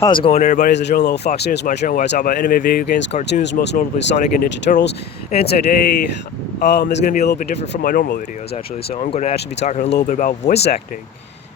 How's it going, everybody? It's the Joe Low Fox here. It's my channel where I talk about anime, video games, cartoons, most notably Sonic and Ninja Turtles. And today is going to be a little bit different from my normal videos, actually. So I'm going to actually be talking a little bit about voice acting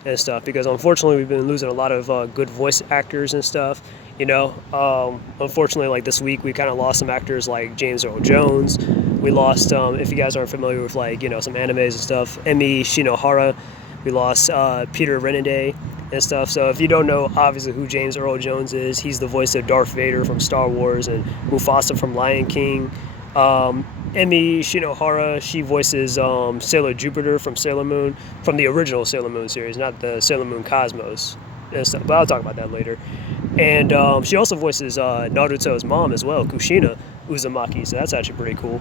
and stuff, because unfortunately we've been losing a lot of good voice actors and stuff. Unfortunately, like this week, we kind of lost some actors like James Earl Jones. We lost, if you guys aren't familiar with some animes and stuff, Emi Shinohara. We lost Peter Renende and stuff. So if you don't know, obviously, who James Earl Jones is, he's the voice of Darth Vader from Star Wars and Mufasa from Lion King. Emi Shinohara, she voices Sailor Jupiter from Sailor Moon, from the original Sailor Moon series, not the Sailor Moon Cosmos and stuff. But I'll talk about that later. And she also voices Naruto's mom as well, Kushina Uzumaki. So that's actually pretty cool.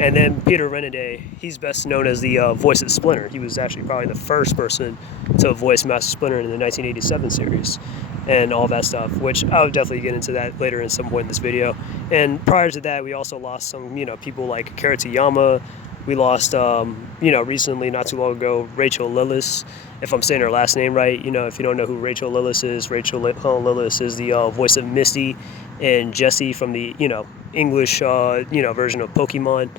And then Peter Renende, he's best known as the voice of Splinter. He was actually probably the first person to voice Master Splinter in the 1987 series and all that stuff, which I'll definitely get into that later in some point in this video. And prior to that, we also lost some, people like Akira Toriyama. We lost, recently, not too long ago, Rachel Lillis, if I'm saying her last name right. If you don't know who Rachel Lillis is, Rachel Lillis is the voice of Misty and Jessie from the, English, version of Pokemon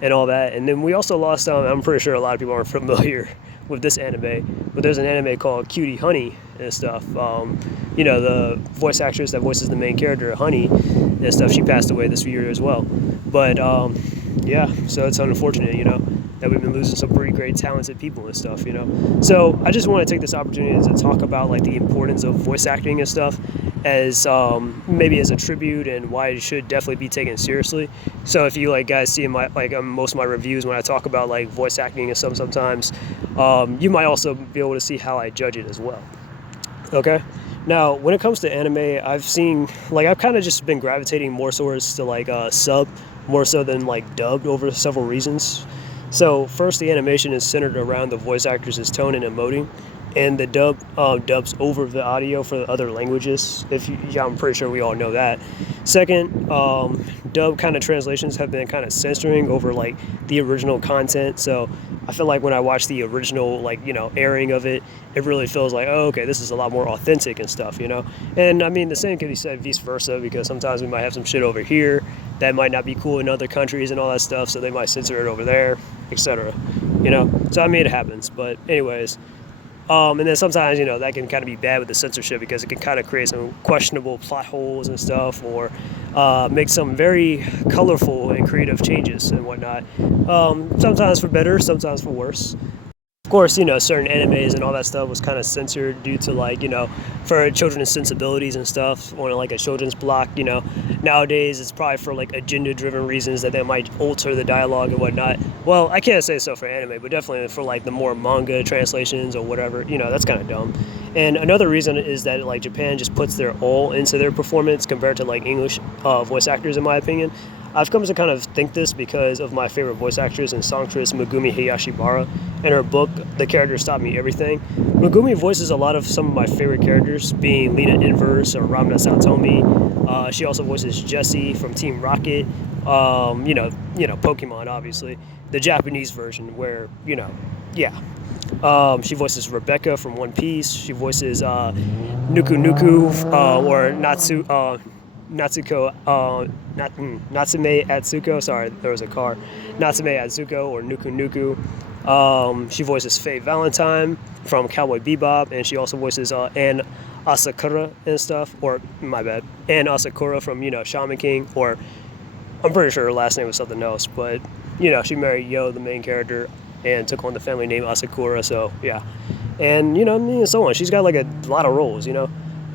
and all that. And then we also lost, I'm pretty sure a lot of people aren't familiar with this anime, but there's an anime called Cutie Honey and stuff. The voice actress that voices the main character, Honey, and stuff, she passed away this year as well. But, yeah, so it's unfortunate, that we've been losing some pretty great talented people and stuff, So I just want to take this opportunity to talk about like the importance of voice acting and stuff as maybe as a tribute and why it should definitely be taken seriously. So if you guys see in my most of my reviews when I talk about like voice acting and stuff sometimes, you might also be able to see how I judge it as well. Okay. Now, when it comes to anime, I've kind of just been gravitating more towards to sub more so than dubbed over several reasons. So first, the animation is centered around the voice actors' tone and emoting, and the dub dubs over the audio for the other languages. I'm pretty sure we all know that. Second, dub kind of translations have been kind of censoring over the original content. So I feel like when I watch the original airing of it, it really feels like, oh, okay, this is a lot more authentic and stuff, And I mean, the same can be said vice versa, because sometimes we might have some shit over here that might not be cool in other countries and all that stuff, so they might censor it over there, etc. So I mean, it happens. But anyways, and then sometimes that can kind of be bad with the censorship, because it can kind of create some questionable plot holes and stuff, or make some very colorful and creative changes and whatnot. Sometimes for better, sometimes for worse. Of course, certain animes and all that stuff was kind of censored due to for children's sensibilities and stuff on a children's block. Nowadays it's probably for agenda-driven reasons that they might alter the dialogue and whatnot. Well, I can't say so for anime, but definitely for the more manga translations or whatever. That's kind of dumb. And another reason is that Japan just puts their all into their performance compared to English voice actors, in my opinion. I've come to kind of think this because of my favorite voice actress and songstress, Megumi Hayashibara. In her book, The Characters Taught Me Everything, Megumi voices a lot of some of my favorite characters, being Lena Inverse or Ramna Satomi. She also voices Jessie from Team Rocket. Pokemon, obviously. The Japanese version where, she voices Rebecca from One Piece. She voices Nuku Nuku or Natsume Atsuko. Sorry, there was a car. Natsume Atsuko or Nuku Nuku. She voices Faye Valentine from Cowboy Bebop, and she also voices Anne Asakura and stuff. Or my bad, Anne Asakura from Shaman King. Or I'm pretty sure her last name was something else, but she married Yo, the main character, and took on the family name Asakura. So yeah, and and so on. She's got a lot of roles,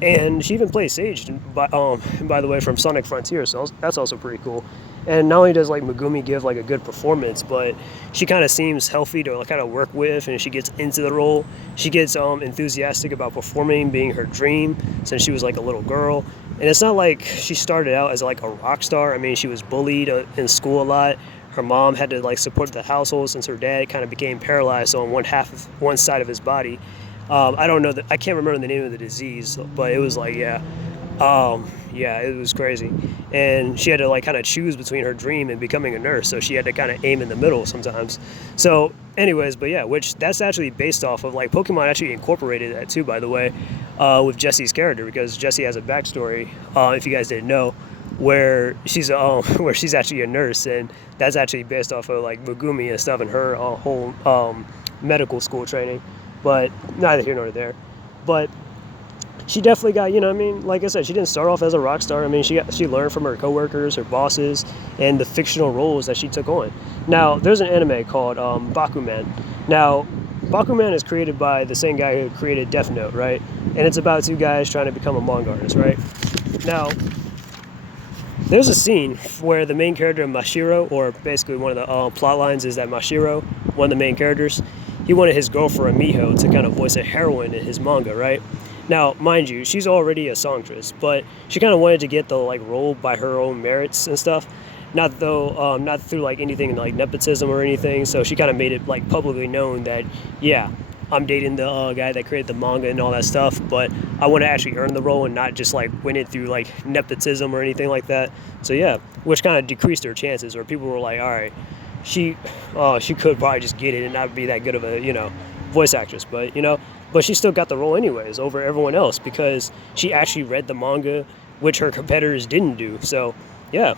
And she even plays Sage, by the way, from Sonic Frontier, so that's also pretty cool. And not only does Megumi give a good performance, but she kind of seems healthy to kind of work with, and she gets into the role. She gets enthusiastic about performing, being her dream since she was a little girl. And it's not like she started out as a rock star. I mean, she was bullied in school a lot. Her mom had to support the household since her dad kind of became paralyzed on one side of his body. I don't know I can't remember the name of the disease, but it was Yeah, it was crazy. And she had to like kind of choose between her dream and becoming a nurse. So she had to kind of aim in the middle sometimes. So, anyways, but yeah, which that's actually based off of like Pokemon actually incorporated that too, by the way, with Jessie's character because Jessie has a backstory, if you guys didn't know, where she's where she's actually a nurse, and that's actually based off of like Megumi and stuff and her whole medical school training. But neither here nor there. But she definitely got, you know what I mean? Like I said, she didn't start off as a rock star. I mean, she learned from her coworkers, her bosses, and the fictional roles that she took on. Now, there's an anime called Bakuman. Now, Bakuman is created by the same guy who created Death Note, right? And it's about two guys trying to become a manga artist, right? Now, there's a scene where the main character, Mashiro, or basically one of the plot lines is that Mashiro, one of the main characters, he wanted his girlfriend Miho to kind of voice a heroine in his manga, right? Now, mind you, she's already a songstress, but she kind of wanted to get the like role by her own merits and stuff. Not through like anything like nepotism or anything. So she kind of made it like publicly known that, yeah, I'm dating the guy that created the manga and all that stuff, but I want to actually earn the role and not just like win it through like nepotism or anything like that. So yeah, which kind of decreased her chances, or people were like, all right, she she could probably just get it and not be that good of a voice actress, but but she still got the role anyways over everyone else because she actually read the manga, which her competitors didn't do. So yeah,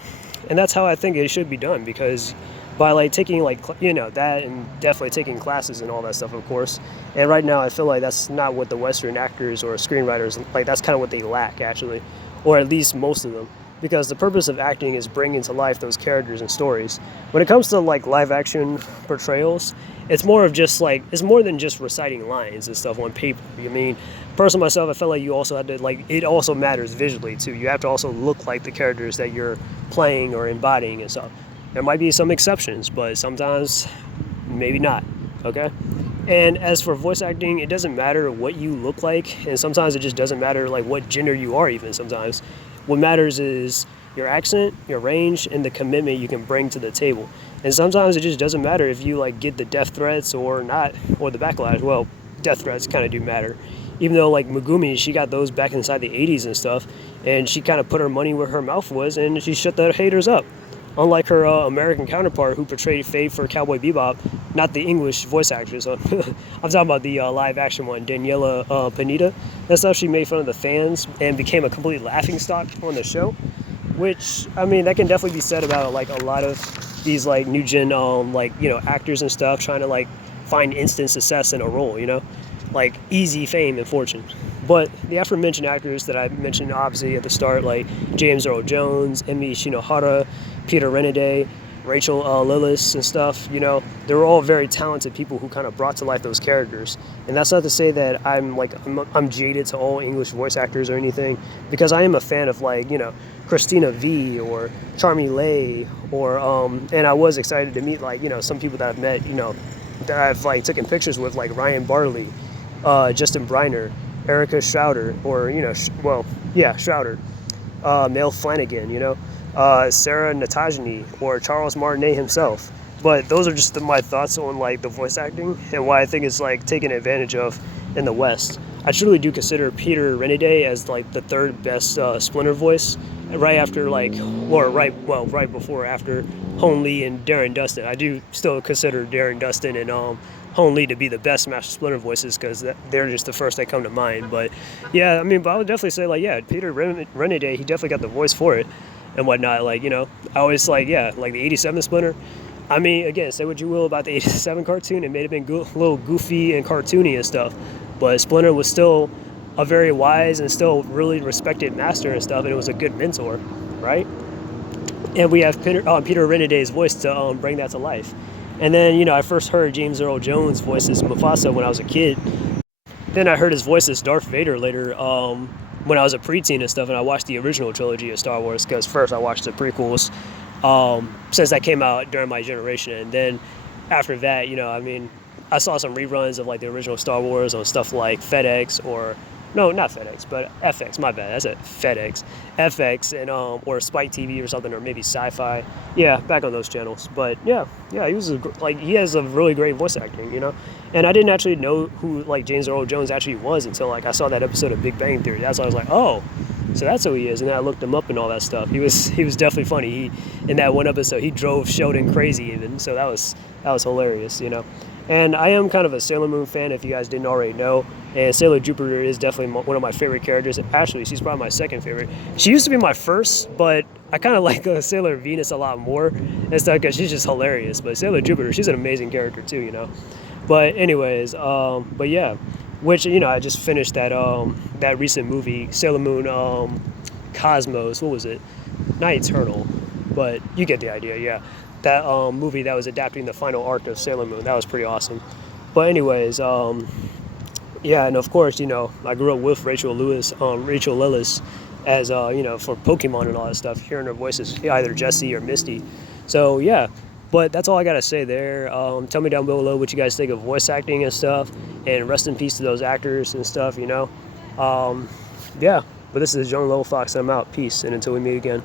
and that's how I think it should be done, because by like taking like that, and definitely taking classes and all that stuff, of course. And right now I feel like that's not what the Western actors or screenwriters like. That's kind of what they lack, actually, or at least most of them, because the purpose of acting is bringing to life those characters and stories. When it comes to like live action portrayals, it's more of just like, it's more than just reciting lines and stuff on paper. I mean, personally myself, I feel like you also have to like, it also matters visually too. You have to also look like the characters that you're playing or embodying and stuff. There might be some exceptions, but sometimes maybe not. Okay. And as for voice acting, it doesn't matter what you look like, and sometimes it just doesn't matter like what gender you are even sometimes. What matters is your accent, your range, and the commitment you can bring to the table. And sometimes it just doesn't matter if you like get the death threats or not, or the backlash. Well, death threats kind of do matter. Even though like Megumi, she got those back inside the 80s and stuff, and she kind of put her money where her mouth was, and she shut the haters up. Unlike her American counterpart who portrayed Faye for Cowboy Bebop, not the English voice actress. I'm talking about the live action one, Daniela Pineda. That stuff, she made fun of the fans and became a complete laughingstock on the show. Which, I mean, that can definitely be said about like a lot of these like new gen actors and stuff trying to like find instant success in a role, like easy fame and fortune. But the aforementioned actors that I mentioned obviously at the start, like James Earl Jones, Emi Shinohara, Peter Renaday, Rachel Lillis and stuff, they were all very talented people who kind of brought to life those characters. And that's not to say that I'm jaded to all English voice actors or anything, because I am a fan of like, Christina V or Charmy Lay, or and I was excited to meet like, some people that I've met, that I've like taken pictures with, like Ryan Barley, Justin Briner, Erica Schroeder, or Schroeder, Mel Flanagan, Sarah Natajny, or Charles Martinet himself. But those are just my thoughts on like the voice acting and why I think it's like taken advantage of in the West. I truly do consider Peter Renaday as like the third best Splinter voice, right after right before after Hone Lee and Darren Dustin. I do still consider Darren Dustin and Hone Lee to be the best Master Splinter voices, because they're just the first that come to mind. But yeah, I mean, but I would definitely say like, yeah, Peter Renaday, he definitely got the voice for it and whatnot. Like, I always like the 87 Splinter. I mean, again, say what you will about the 87 cartoon, it may have been a little goofy and cartoony and stuff, but Splinter was still a very wise and still really respected master and stuff, and it was a good mentor, right? And we have Peter Renaday's voice to bring that to life. And then, I first heard James Earl Jones voice as Mufasa when I was a kid. Then I heard his voice as Darth Vader later when I was a preteen and stuff, and I watched the original trilogy of Star Wars, because first I watched the prequels since that came out during my generation. And then after that, I saw some reruns of like the original Star Wars on stuff like FedEx, or no, not FedEx, but FX, my bad, that's it, FedEx, FX, and or Spike TV or something, or maybe Sci-Fi. Yeah, back on those channels. But yeah, he has a really great voice acting, and I didn't actually know who like James Earl Jones actually was until like I saw that episode of Big Bang Theory. That's why I was like, oh, So that's who he is. And then I looked him up and all that stuff. He was definitely funny. In that one episode, he drove Sheldon crazy even. So that was hilarious, you know. And I am kind of a Sailor Moon fan, if you guys didn't already know. And Sailor Jupiter is definitely one of my favorite characters. Actually, she's probably my second favorite. She used to be my first, but I kind of like Sailor Venus a lot more and stuff because she's just hilarious. But Sailor Jupiter, she's an amazing character too, you know. But anyways, but yeah, which, you know, I just finished that recent movie, Sailor Moon Cosmos. What was it? Not Eternal, but you get the idea. Yeah, that movie that was adapting the final arc of Sailor Moon. That was pretty awesome. But anyways, yeah, and of course, you know, I grew up with Rachel Lillis, as you know, for Pokemon and all that stuff. Hearing her voices, either Jessie or Misty. So yeah, but that's all I gotta say there. Tell me down below what you guys think of voice acting and stuff, and rest in peace to those actors and stuff. You know, yeah. But this is Young Little Fox. I'm out. Peace, and until we meet again.